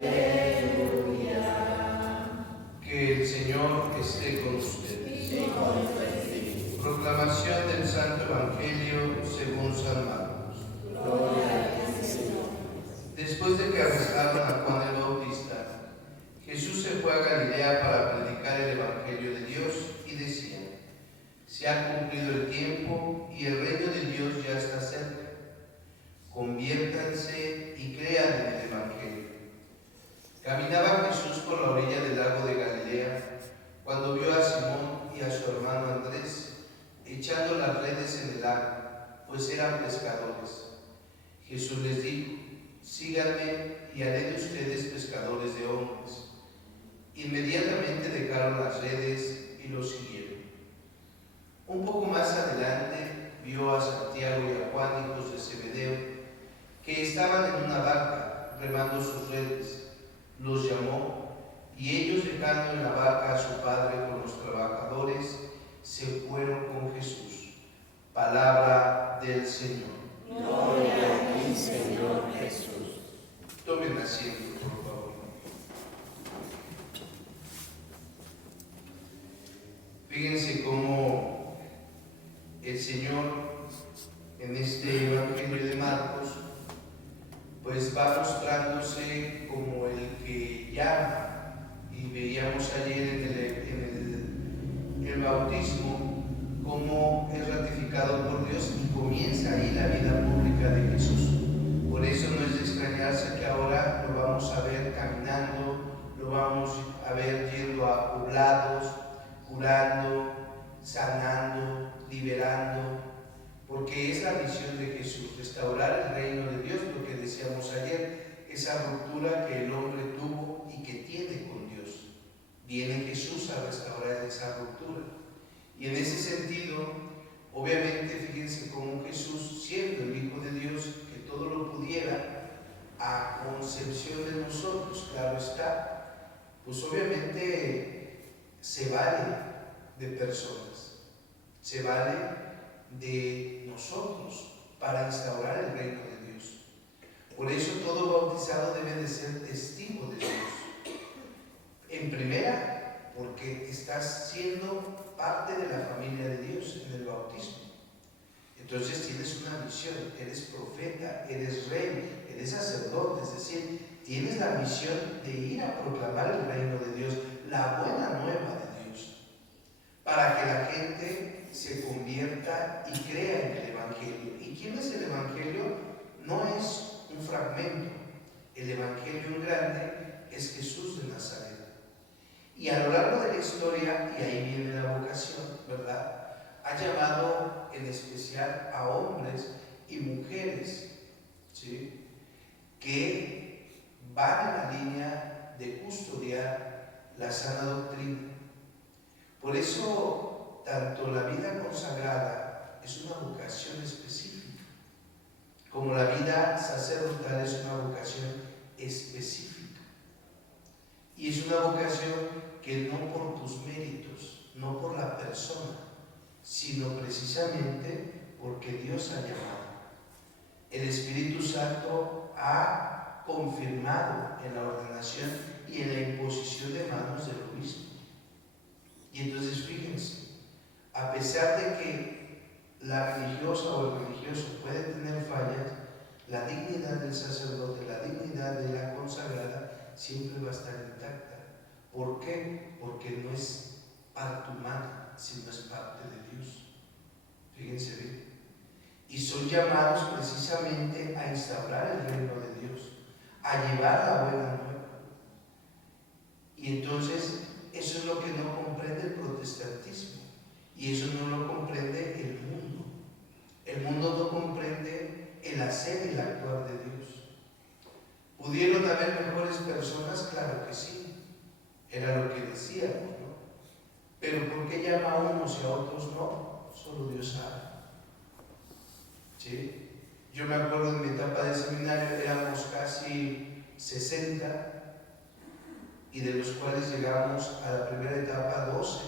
Que el Señor esté con ustedes. Proclamación del Santo Evangelio según San Marcos. Después de que arrestaron a Juan el Bautista, Jesús se fue a Galilea para predicar el Evangelio de Dios y decía: se ha cumplido el tiempo y el reino de Dios ya está cerca. Conviértanse y crean en el Evangelio. Caminaba Jesús por la orilla del lago de Galilea cuando vio a Simón y a su hermano Andrés echando las redes en el lago, pues eran pescadores. Jesús les dijo: síganme y haré de ustedes pescadores de hombres. Inmediatamente dejaron las redes y lo siguieron. Un poco más adelante vio a Santiago y a Juan, hijos de Zebedeo, que estaban en una barca remando sus redes. Los llamó y ellos, dejando en la barca a su padre con los trabajadores, se fueron con Jesús. Palabra del Señor. Gloria a ti, Señor Jesús. Tomen asiento, por favor. Fíjense cómo el Señor en este Evangelio de Marcos pues va mostrándose como el que llama, y veíamos ayer en el bautismo cómo es ratificado por Dios y comienza ahí la vida pública de Jesús. Por eso no es de extrañarse que ahora lo vamos a ver caminando, lo vamos a ver yendo a poblados, curando, sanando, liberando, porque es la misión de Jesús, restaurar el reino de Dios, lo que decíamos ayer, esa ruptura que el hombre tuvo y que tiene con Dios. Viene Jesús a restaurar esa ruptura. Y en ese sentido, obviamente, fíjense cómo Jesús, siendo el Hijo de Dios, que todo lo pudiera, a concepción de nosotros, claro está, pues obviamente se vale de personas, se vale de nosotros para instaurar el reino de Dios. Por eso todo bautizado debe de ser testigo de Dios. En primera, porque estás siendo parte de la familia de Dios en el bautismo. Entonces tienes una misión, eres profeta, eres rey, eres sacerdote, es decir, tienes la misión de ir a proclamar el reino de Dios, la buena nueva de Dios, para que la gente se convierta y crea en el Evangelio. ¿Y quién es el Evangelio? No es un fragmento. El Evangelio en grande es Jesús de Nazaret. Y a lo largo de la historia, y ahí viene la vocación, ¿verdad?, ha llamado en especial a hombres y mujeres, ¿sí?, que van en la línea de custodiar la sana doctrina. Por eso, tanto la vida consagrada es una vocación específica, como la vida sacerdotal es una vocación específica. Y es una vocación que no por tus méritos, no por la persona, sino precisamente porque Dios ha llamado. El Espíritu Santo ha confirmado en la ordenación y en la imposición de manos del obispo. Y entonces fíjense, a pesar de que la religiosa o el religioso puede tener fallas, la dignidad del sacerdote, la dignidad de la consagrada siempre va a estar intacta. ¿Por qué? Porque no es parte humana, sino es parte de Dios. Fíjense bien. Y son llamados precisamente a instaurar el reino de Dios, a llevar la buena nueva. Y entonces eso es lo que no comprende el protestantismo, y eso no lo comprende el mundo. El mundo no comprende el hacer y el actuar de Dios. ¿Pudieron haber mejores personas? Claro que sí, era lo que decíamos, ¿no? Pero ¿por qué llama a unos y a otros no? Solo Dios sabe. ¿Sí? Yo me acuerdo en mi etapa de seminario, éramos casi 60, y de los cuales llegamos a la primera etapa 12,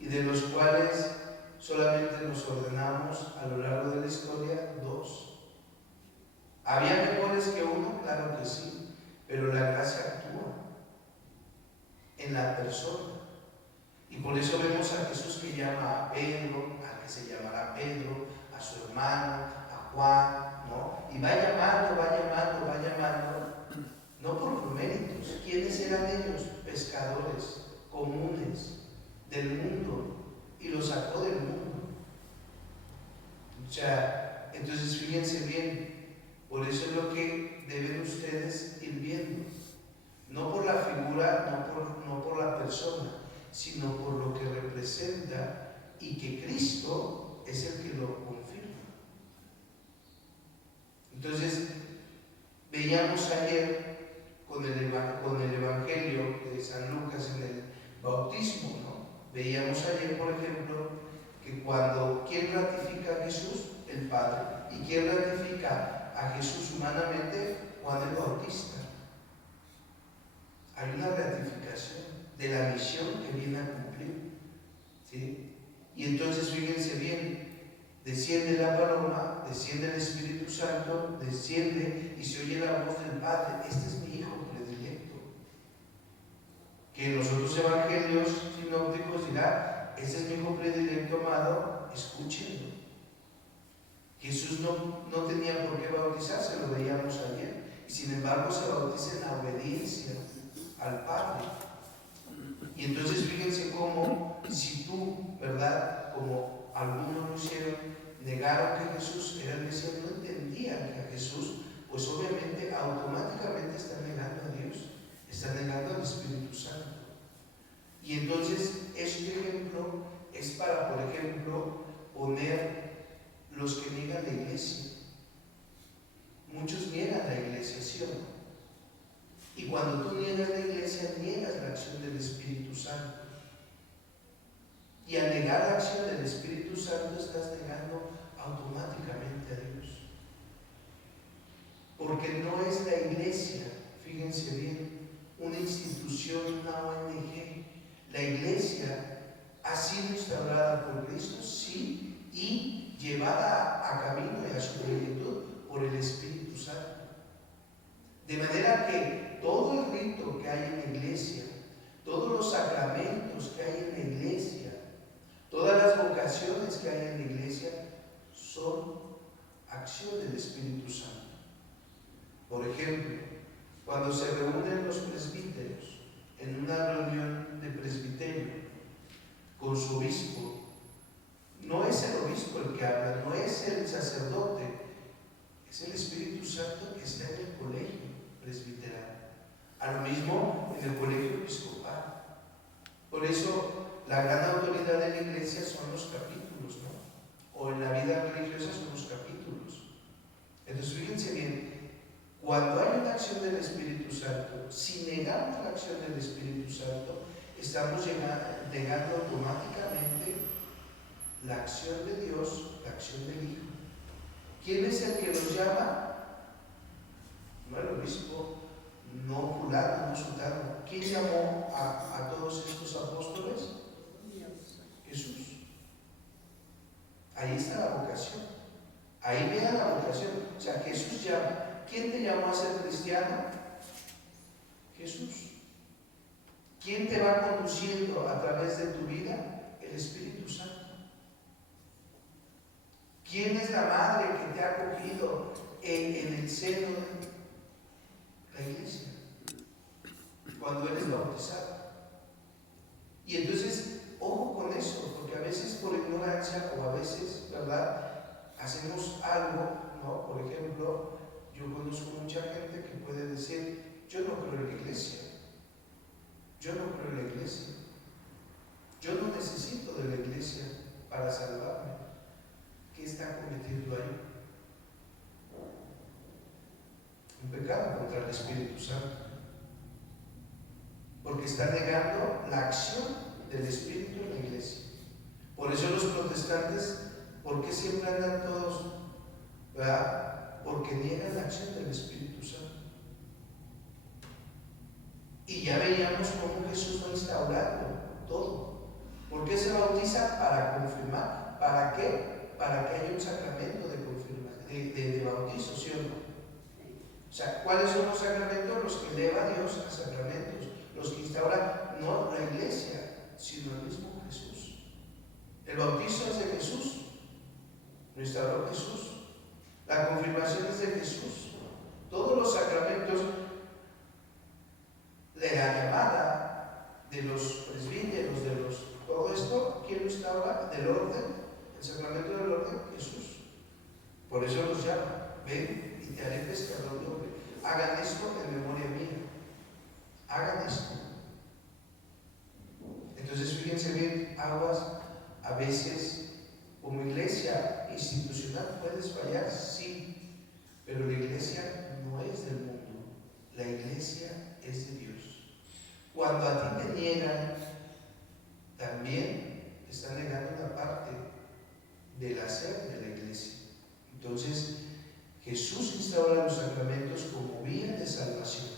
y de los cuales solamente nos ordenamos a lo largo de la historia 2. ¿Había mejores que uno? Claro que sí, pero la gracia persona. Y por eso vemos a Jesús que llama a Pedro, al que se llamará Pedro, a su hermano, a Juan, ¿no? Y va llamando, no por méritos. ¿Quiénes eran ellos? Pescadores comunes del mundo, y los sacó del mundo. O sea, entonces fíjense bien, por eso es lo que deben ustedes ir viendo. No por la figura, no por la persona, sino por lo que representa, y que Cristo es el que lo confirma. Entonces, veíamos ayer con el Evangelio de San Lucas en el bautismo, ¿no? Veíamos ayer, por ejemplo, que ¿quién ratifica a Jesús? El Padre. ¿Y quién ratifica a Jesús humanamente? Juan el Bautista. Hay una ratificación de la misión que viene a cumplir, ¿sí? Y entonces fíjense bien, desciende la paloma, desciende el Espíritu Santo, desciende y se oye la voz del Padre: este es mi Hijo predilecto. Que en los otros evangelios sinópticos dirá: este es mi Hijo predilecto amado, escúchenlo. Jesús no tenía por qué bautizarse, lo veíamos ayer, y sin embargo se bautiza en la obediencia al Padre. Y entonces fíjense cómo, si tú, ¿verdad?, como algunos lo hicieron, negaron que Jesús era el Mesías, no entendían que a Jesús, pues obviamente automáticamente están negando a Dios, están negando al Espíritu Santo. Y entonces este ejemplo es para, por ejemplo, poner los que niegan la iglesia. Muchos niegan la iglesia, ¿sí o no? Y cuando tú niegas la iglesia, niegas la acción del Espíritu Santo. Y al negar la acción del Espíritu Santo, estás negando automáticamente a Dios. Porque no es la iglesia, fíjense bien, una institución, una ONG. La iglesia ha sido instaurada por Cristo, sí, y llevada a camino y a su plenitud por el Espíritu Santo. De manera que todo el rito que hay en la iglesia, todos los sacramentos que hay en la iglesia, todas las vocaciones que hay en la iglesia son acción del Espíritu Santo. Por ejemplo, cuando se reúnen los presbíteros en una reunión de presbiterio con su obispo, no es el obispo el que habla, no es el sacerdote, es el Espíritu Santo que está en el colegio presbiteral. A lo mismo en el colegio episcopal. Por eso la gran autoridad de la iglesia son los capítulos, ¿no? O en la vida religiosa son los capítulos. Entonces fíjense bien, cuando hay una acción del Espíritu Santo, si negamos la acción del Espíritu Santo, estamos negando automáticamente la acción de Dios, la acción del Hijo. ¿Quién es el que los llama? No el obispo, no fulano, no sultano. ¿Quién llamó a todos estos apóstoles? Jesús. Ahí está la vocación. Ahí vean la vocación. O sea, Jesús llama. ¿Quién te llamó a ser cristiano? Jesús. ¿Quién te va conduciendo a través de tu vida? El Espíritu Santo. ¿Quién es la madre que te ha acogido en el seno de la iglesia cuando eres bautizado? Y entonces, ojo con eso, porque a veces por ignorancia o a veces, ¿verdad?, hacemos algo, ¿no? Por ejemplo, yo conozco mucha gente que puede decir: yo no creo en la iglesia, yo no creo en la iglesia, yo no necesito de la iglesia para salvarme. ¿Qué está cometiendo ahí? Un pecado contra el Espíritu Santo, porque está negando la acción del Espíritu en la iglesia. Por eso los protestantes, ¿por qué siempre andan todos, ¿verdad? Porque niegan la acción del Espíritu Santo. Y ya veíamos cómo Jesús va instaurando todo. ¿Por qué se bautiza? Para confirmar. ¿Para qué? Para que haya un sacramento de confirmación, de bautizo, ¿sí o no? O sea, ¿cuáles son los sacramentos? Los que eleva a Dios a sacramentos. los que instaura no la iglesia, sino el mismo Jesús. El bautizo es de Jesús, lo instauró Jesús. La confirmación es de Jesús. Todos los sacramentos de la llamada de los presbíteros, todo esto, ¿quién lo instaura? Del orden, el sacramento del orden, Jesús. Por eso los llama: ven y te haré pescador de hombre. Hagan esto en memoria mía. Hagan esto. Entonces, fíjense bien, aguas, a veces como iglesia institucional puedes fallar, sí, pero la iglesia no es del mundo, la iglesia es de Dios. Cuando a ti te niegan, también te están negando una parte del hacer de la iglesia. Entonces, Jesús instaura los sacramentos como vía de salvación,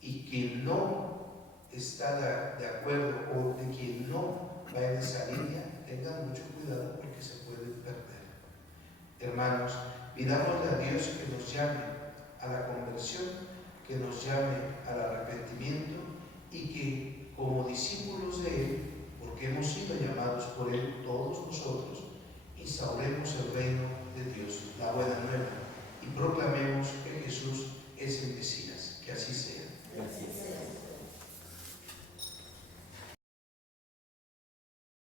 y quien no está de acuerdo o de quien no va en esa línea, tengan mucho cuidado porque se pueden perder. Hermanos, pidámosle a Dios que nos llame a la conversión, que nos llame al arrepentimiento, y que como discípulos de Él, porque hemos sido llamados por Él todos nosotros, instauremos el reino de Dios, la buena nueva, y proclamemos que Jesús es el Mesías. Que así sea.